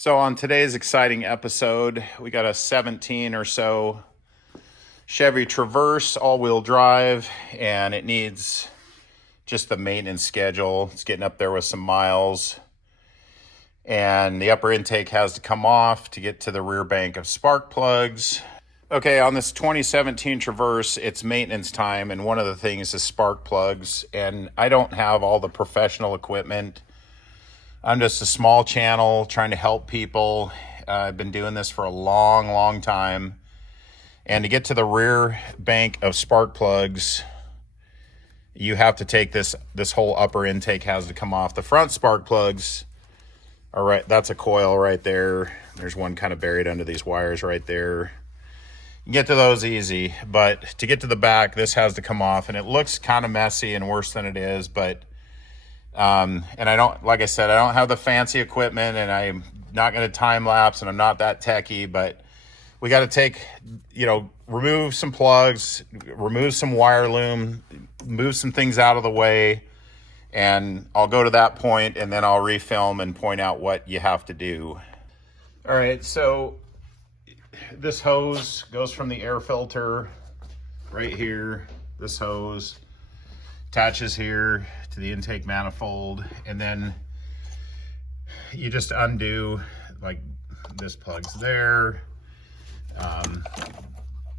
So on today's exciting episode, we got a 17 or so Chevy Traverse all-wheel drive, and it needs just a maintenance schedule. It's getting up there with some miles, and the upper intake has to come off to get to the rear bank of spark plugs. Okay, on this 2017 Traverse, it's maintenance time, and one of the things is spark plugs, and I don't have all the professional equipment. I'm just a small channel trying to help people. I've been doing this for a long time. And to get to the rear bank of spark plugs, you have to take this whole upper intake has to come off. The front spark plugs are right, that's a coil right there. There's one kind of buried under these wires right there. You can get to those easy, but to get to the back, this has to come off, and it looks kind of messy and worse than it is, but and I don't, like I said, I don't have the fancy equipment, and I'm not going to time lapse, and I'm not that techie, but we got to take, remove some plugs, remove some wire loom, move some things out of the way, and I'll go to that point, and then I'll refilm and point out what you have to do. All right, so this hose goes from the air filter right here. This hose attaches here to the intake manifold, and then you just undo, like this plug's there.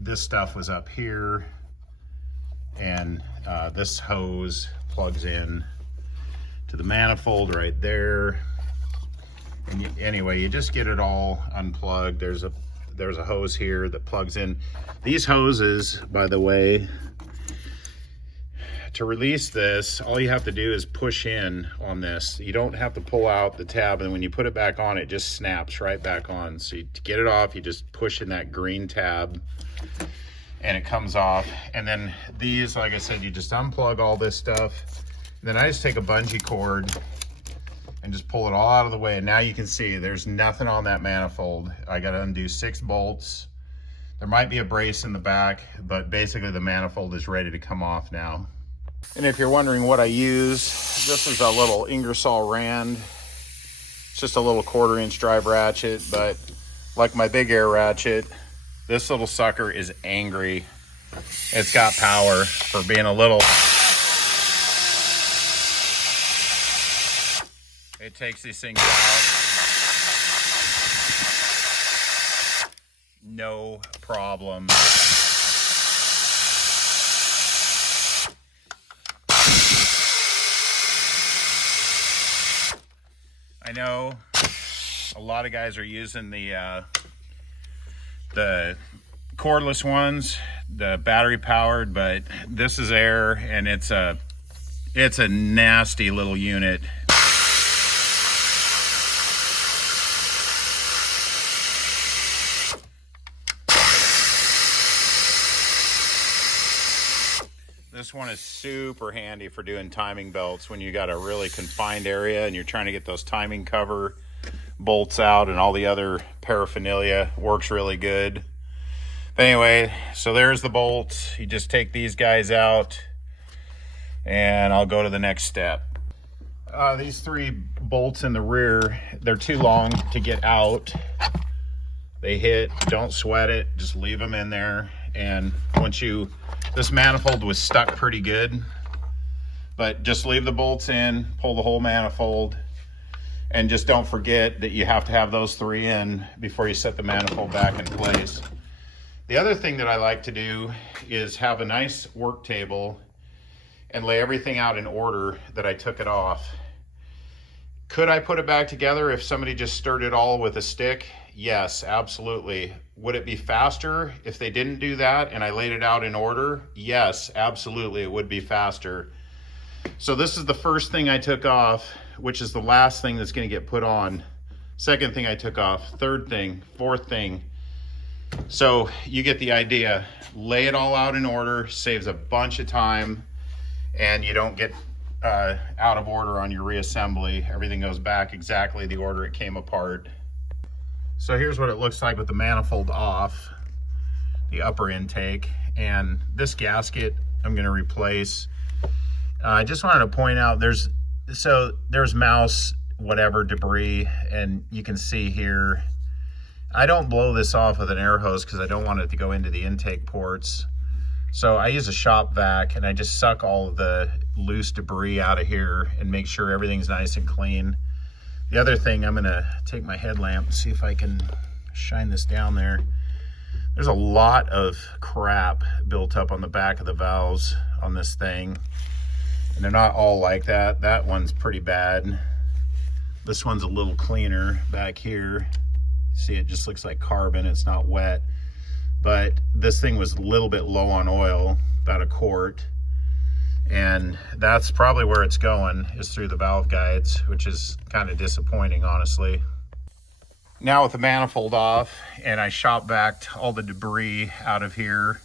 This stuff was up here, and this hose plugs in to the manifold right there. And anyway, you just get it all unplugged. There's a hose here that plugs in. These hoses, by the way, to release this, all you have to do is push in on this. You don't have to pull out the tab, and when you put it back on, it just snaps right back on. So to get it off, you just push in that green tab and it comes off. And then these, like I said, you just unplug all this stuff. And then I just take a bungee cord and just pull it all out of the way. And now you can see there's nothing on that manifold. I got to undo 6 bolts. There might be a brace in the back, but basically the manifold is ready to come off now. And if you're wondering what I use, this is a little Ingersoll Rand. It's just a little 1/4-inch drive ratchet, but like my big air ratchet, this little sucker is angry. It's got power for being a little. It takes these things out. No problem. I know a lot of guys are using the cordless ones, the battery powered, but this is air, and it's a nasty little unit. This one is super handy for doing timing belts when you got a really confined area and you're trying to get those timing cover bolts out, and all the other paraphernalia works really good. But anyway, so there's the bolts. You just take these guys out, and I'll go to the next step. These 3 bolts in the rear, they're too long to get out. They hit, don't sweat it, just leave them in there. And this manifold was stuck pretty good, but just leave the bolts in, pull the whole manifold, and just don't forget that you have to have those 3 in before you set the manifold back in place. The other thing that I like to do is have a nice work table and lay everything out in order that I took it off. Could I put it back together if somebody just stirred it all with a stick? Yes, absolutely. Would it be faster if they didn't do that and I laid it out in order? Yes, absolutely, it would be faster. So this is the first thing I took off, which is the last thing that's going to get put on. Second thing I took off, third thing, fourth thing. So you get the idea. Lay it all out in order, saves a bunch of time, and you don't get out of order on your reassembly. Everything goes back exactly the order it came apart. So here's what it looks like with the manifold off, the upper intake, and this gasket I'm going to replace. I just wanted to point out there's mouse whatever debris. And you can see here, I don't blow this off with an air hose because I don't want it to go into the intake ports. So I use a shop vac and I just suck all of the loose debris out of here and make sure everything's nice and clean. The other thing, I'm gonna take my headlamp and see if I can shine this down there. There's a lot of crap built up on the back of the valves on this thing. And they're not all like that. That one's pretty bad. This one's a little cleaner back here. See, it just looks like carbon, it's not wet. But this thing was a little bit low on oil, about a quart. And that's probably where it's going, is through the valve guides, which is kind of disappointing, honestly. Now with the manifold off, and I shop vacuumed all the debris out of here,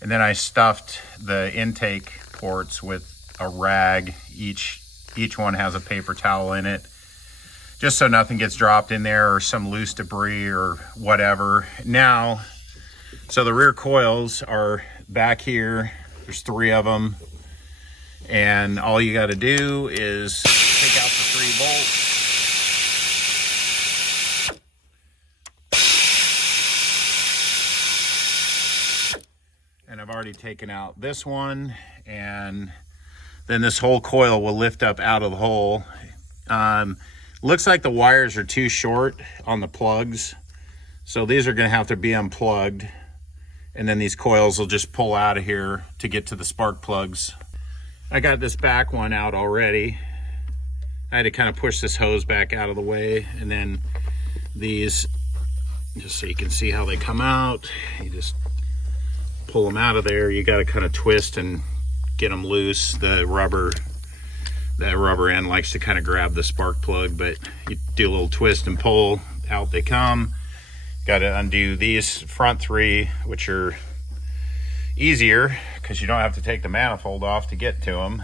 and then I stuffed the intake ports with a rag. Each one has a paper towel in it, just so nothing gets dropped in there or some loose debris or whatever. Now, so the rear coils are back here. There's 3 of them. And all you got to do is take out the 3 bolts. And I've already taken out this one. And then this whole coil will lift up out of the hole. Looks like the wires are too short on the plugs. So these are going to have to be unplugged. And then these coils will just pull out of here to get to the spark plugs. I got this back one out already. I had to kind of push this hose back out of the way. And then these, just so you can see how they come out, you just pull them out of there. You got to kind of twist and get them loose. The rubber end likes to kind of grab the spark plug, but you do a little twist and pull, out they come. Got to undo these front 3, which are easier because you don't have to take the manifold off to get to them.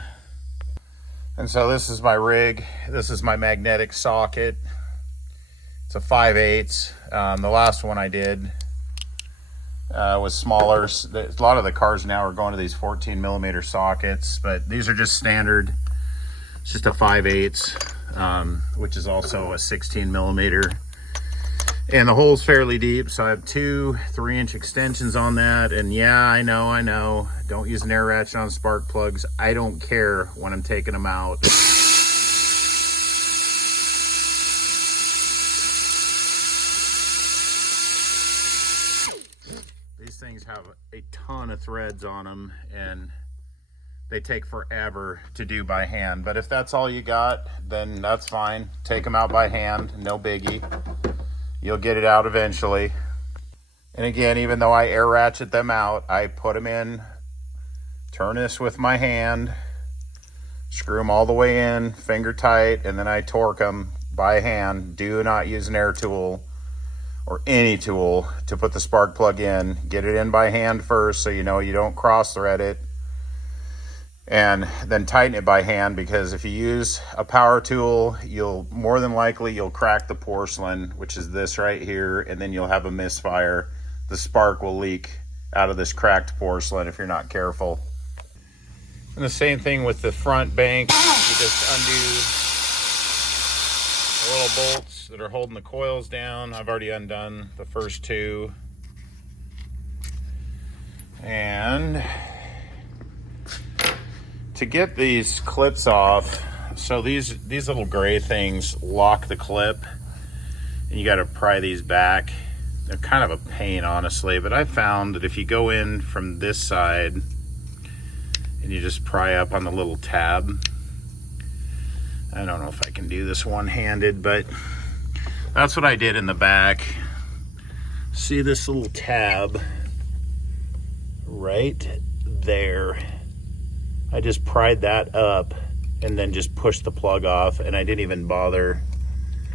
And so this is my rig. This is my magnetic socket. It's a 5/8. The last one I did was smaller. A lot of the cars now are going to these 14mm sockets, but these are just standard. It's just a 5/8, which is also a 16mm. And the hole's fairly deep, so I have 2 3-inch extensions on that. And yeah, I know. Don't use an air ratchet on spark plugs. I don't care when I'm taking them out. These things have a ton of threads on them, and they take forever to do by hand. But if that's all you got, then that's fine. Take them out by hand, no biggie. You'll get it out eventually. And again, even though I air ratchet them out, I put them in, turn this with my hand, screw them all the way in, finger tight, and then I torque them by hand. Do not use an air tool or any tool to put the spark plug in. Get it in by hand first so you know you don't cross thread it. And then tighten it by hand, because if you use a power tool, you'll more than likely crack the porcelain, which is this right here, and then you'll have a misfire. The spark will leak out of this cracked porcelain if you're not careful. And the same thing with the front bank. You just undo the little bolts that are holding the coils down. I've already undone the first 2. And to get these clips off, so these little gray things lock the clip, and you got to pry these back. They're kind of a pain, honestly, but I found that if you go in from this side and you just pry up on the little tab, I don't know if I can do this one-handed, but that's what I did in the back. See this little tab right there? I just pried that up and then just pushed the plug off, and I didn't even bother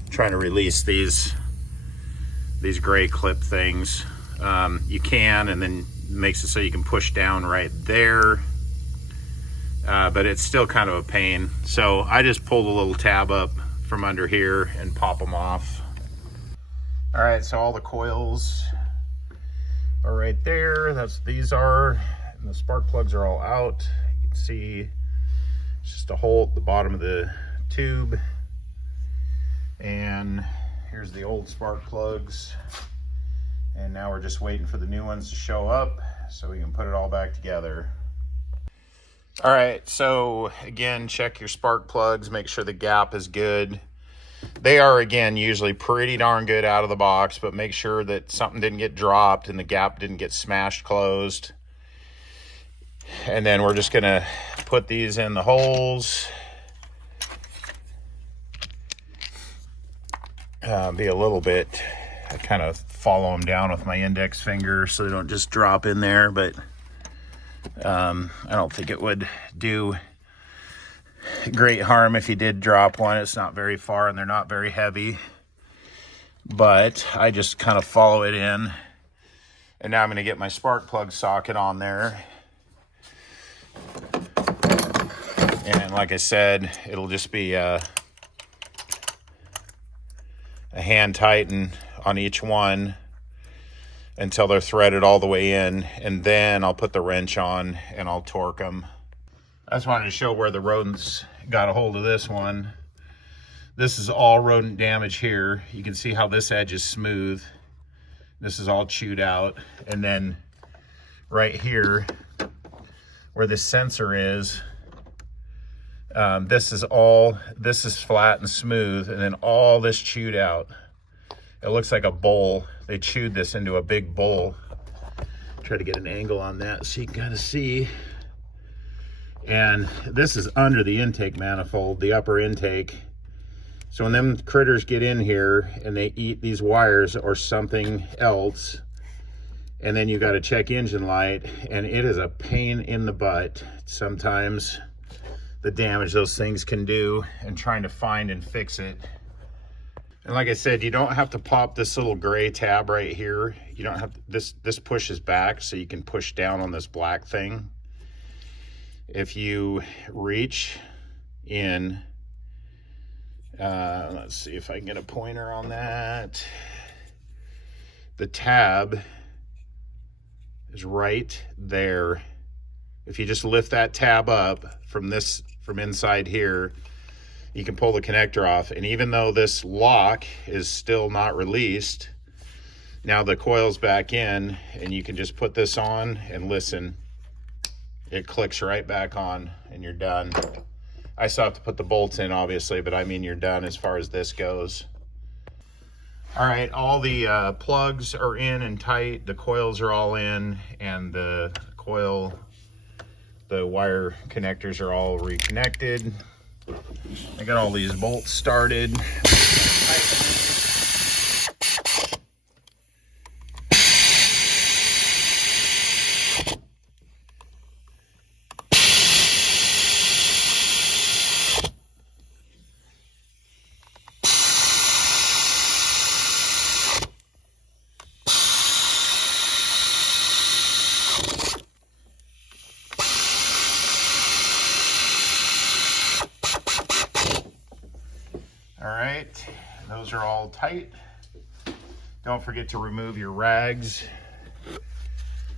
trying to release these gray clip things. You can, and then makes it so you can push down right there, but it's still kind of a pain. So I just pulled a little tab up from under here and pop them off. All right, so all the coils are right there. These are, and the spark plugs are all out. See, it's just a hole at the bottom of the tube. And here's the old spark plugs. And now we're just waiting for the new ones to show up so we can put it all back together. All right, so again, check your spark plugs, make sure the gap is good. They are, again, usually pretty darn good out of the box, but make sure that something didn't get dropped and the gap didn't get smashed closed. And then we're just gonna put these in the holes. Be a little bit, I kind of follow them down with my index finger so they don't just drop in there, but I don't think it would do great harm if you did drop one. It's not very far and they're not very heavy, but I just kind of follow it in. And now I'm going to get my spark plug socket on there. And like I said, it'll just be a hand tighten on each one until they're threaded all the way in, and then I'll put the wrench on and I'll torque them. I just wanted to show where the rodents got a hold of this one. This is all rodent damage here. You can see how this edge is smooth. This is all chewed out. And then right here where this sensor is, this is flat and smooth, and then all this chewed out. It looks like a bowl. They chewed this into a big bowl. Try to get an angle on that so you can kind of see. And this is under the intake manifold, the upper intake. So when them critters get in here and they eat these wires or something else, and then you got to check engine light, and it is a pain in the butt sometimes, the damage those things can do, and trying to find and fix it. And like I said, you don't have to pop this little gray tab right here. You don't have to, this pushes back so you can push down on this black thing. If you reach in, let's see if I can get a pointer on that. The tab is right there. If you just lift that tab up from inside here, you can pull the connector off. And even though this lock is still not released, now the coil's back in, and you can just put this on and listen. It clicks right back on and you're done. I still have to put the bolts in, obviously, but I mean you're done as far as this goes. All right, all the plugs are in and tight. The coils are all in, and the wire connectors are all reconnected. I got all these bolts started. All right, those are all tight. Don't forget to remove your rags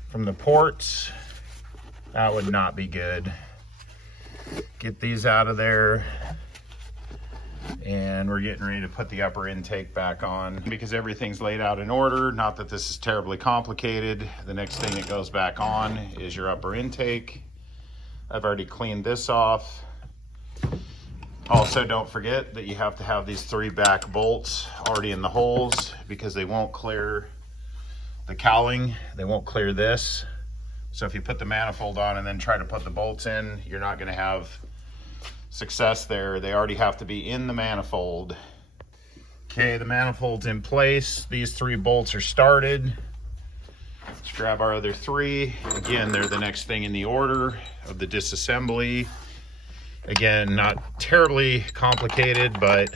from the ports. That would not be good. Get these out of there. And we're getting ready to put the upper intake back on because everything's laid out in order. Not that this is terribly complicated. The next thing that goes back on is your upper intake. I've already cleaned this off. Also, don't forget that you have to have these 3 back bolts already in the holes because they won't clear the cowling. They won't clear this. So if you put the manifold on and then try to put the bolts in, you're not going to have success there. They already have to be in the manifold. Okay, the manifold's in place. These 3 bolts are started. Let's grab our other 3. Again, they're the next thing in the order of the disassembly. Again, not terribly complicated, but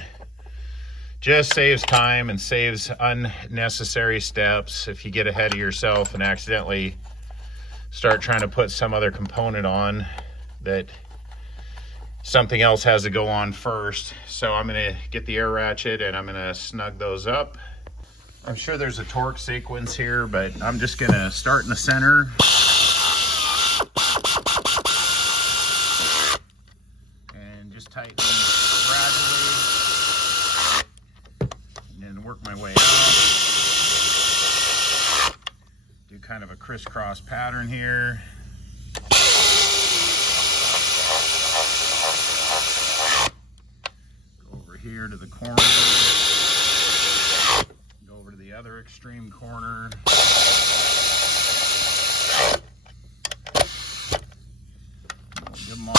just saves time and saves unnecessary steps if you get ahead of yourself and accidentally start trying to put some other component on that something else has to go on first. So I'm going to get the air ratchet and I'm going to snug those up. I'm sure there's a torque sequence here, but I'm just going to start in the center. And just tighten gradually. Do kind of a crisscross pattern here. Go over here to the corner. Go over to the other extreme corner. Give them all.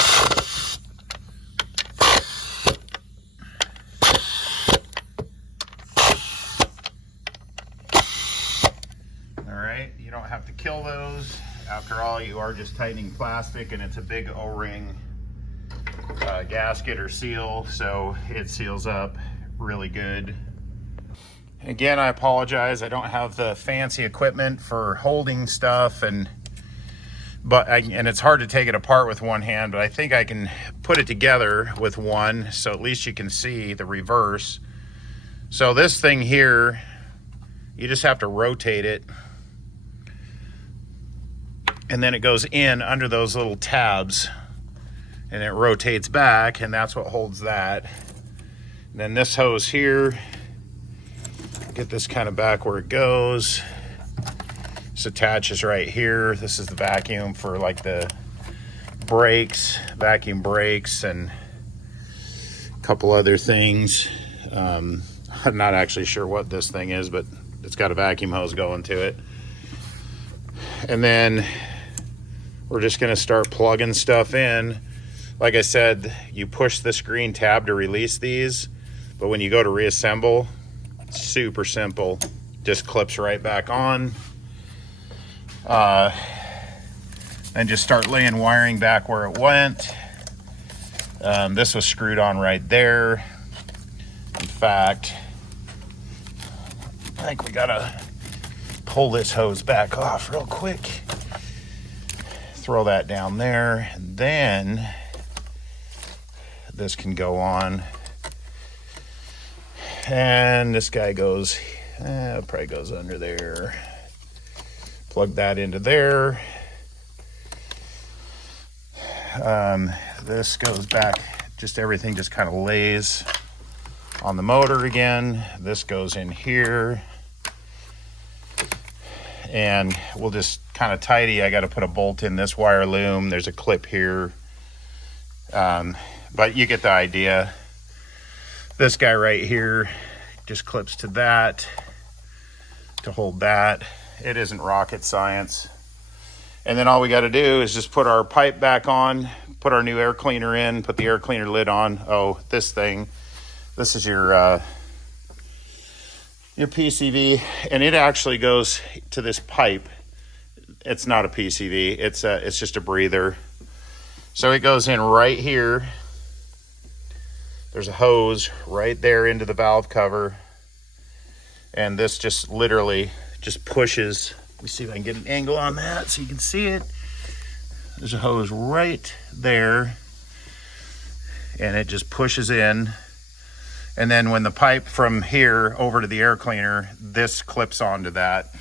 Alright, you don't have to kill those. After all, you are just tightening plastic, and it's a big O-ring gasket or seal, so it seals up really good. Again, I apologize. I don't have the fancy equipment for holding stuff, and it's hard to take it apart with one hand, but I think I can put it together with one, so at least you can see the reverse. So this thing here, you just have to rotate it, and then it goes in under those little tabs, and it rotates back, and that's what holds that. And then this hose here, get this kind of back where it goes. This attaches right here. This is the vacuum for like the brakes, vacuum brakes, and a couple other things. I'm not actually sure what this thing is, but it's got a vacuum hose going to it. And then we're just gonna start plugging stuff in. Like I said, you push this green tab to release these, but when you go to reassemble, it's super simple. Just clips right back on. And just start laying wiring back where it went. This was screwed on right there. In fact, I think we gotta pull this hose back off real quick. Throw that down there, and then this can go on. And this guy goes, probably goes under there. Plug that into there. This goes back, just everything just kind of lays on the motor again. This goes in here. And we'll just kind of tidy. I got to put a bolt in this wire loom. There's a clip here. But you get the idea. This guy right here just clips to that to hold that. It isn't rocket science. And then all we got to do is just put our pipe back on, put our new air cleaner in, put the air cleaner lid on. Oh, this thing. This is your PCV, and it actually goes to this pipe. It's not a PCV. It's just a breather. So it goes in right here. There's a hose right there into the valve cover, and this just literally just pushes. Let me see if I can get an angle on that so you can see it. There's a hose right there, and it just pushes in. And then when the pipe from here over to the air cleaner, this clips onto that.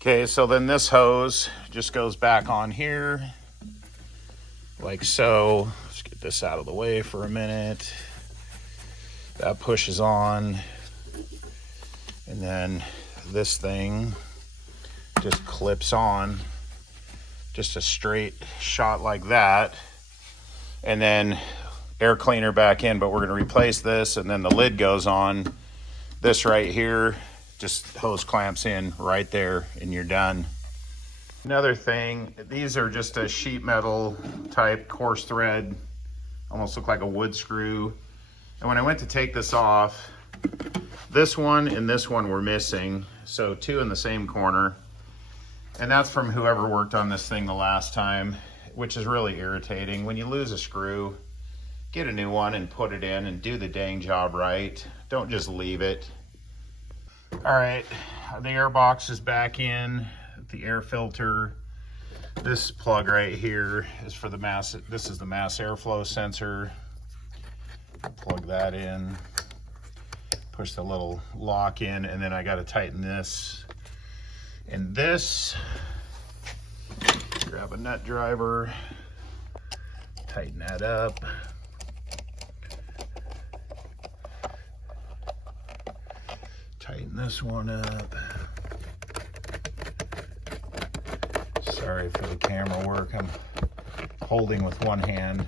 Okay, so then this hose just goes back on here, like so. Let's get this out of the way for a minute. That pushes on. And then this thing just clips on, just a straight shot like that. And then air cleaner back in, but we're going to replace this, and then the lid goes on. This right here just hose clamps in right there, and you're done. Another thing, these are just a sheet metal type coarse thread, almost look like a wood screw. And when I went to take this off, this one and this one were missing, so two in the same corner. And that's from whoever worked on this thing the last time, which is really irritating. When you lose a screw, get a new one and put it in and do the dang job right. Don't just leave it. All right, the air box is back in, the air filter. This plug right here is for the mass, this is the mass airflow sensor. Plug that in, push the little lock in, and then I got to tighten this. And this, grab a nut driver, tighten that up. Tighten tighten this one up. Sorry for the camera work. I'm holding with one hand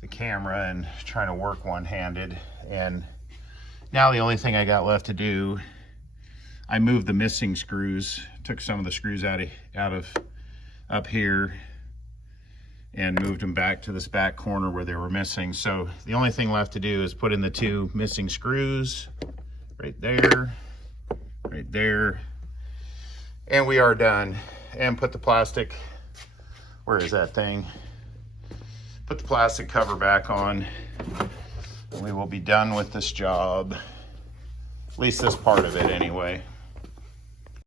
the camera and trying to work one-handed. And now the only thing I got left to do, I moved the missing screws, took some of the screws out of up here and moved them back to this back corner where they were missing. So the only thing left to do is put in the 2 missing screws right there, and we are done. And put the plastic, where is that thing? Put the plastic cover back on, and we will be done with this job. At least this part of it anyway.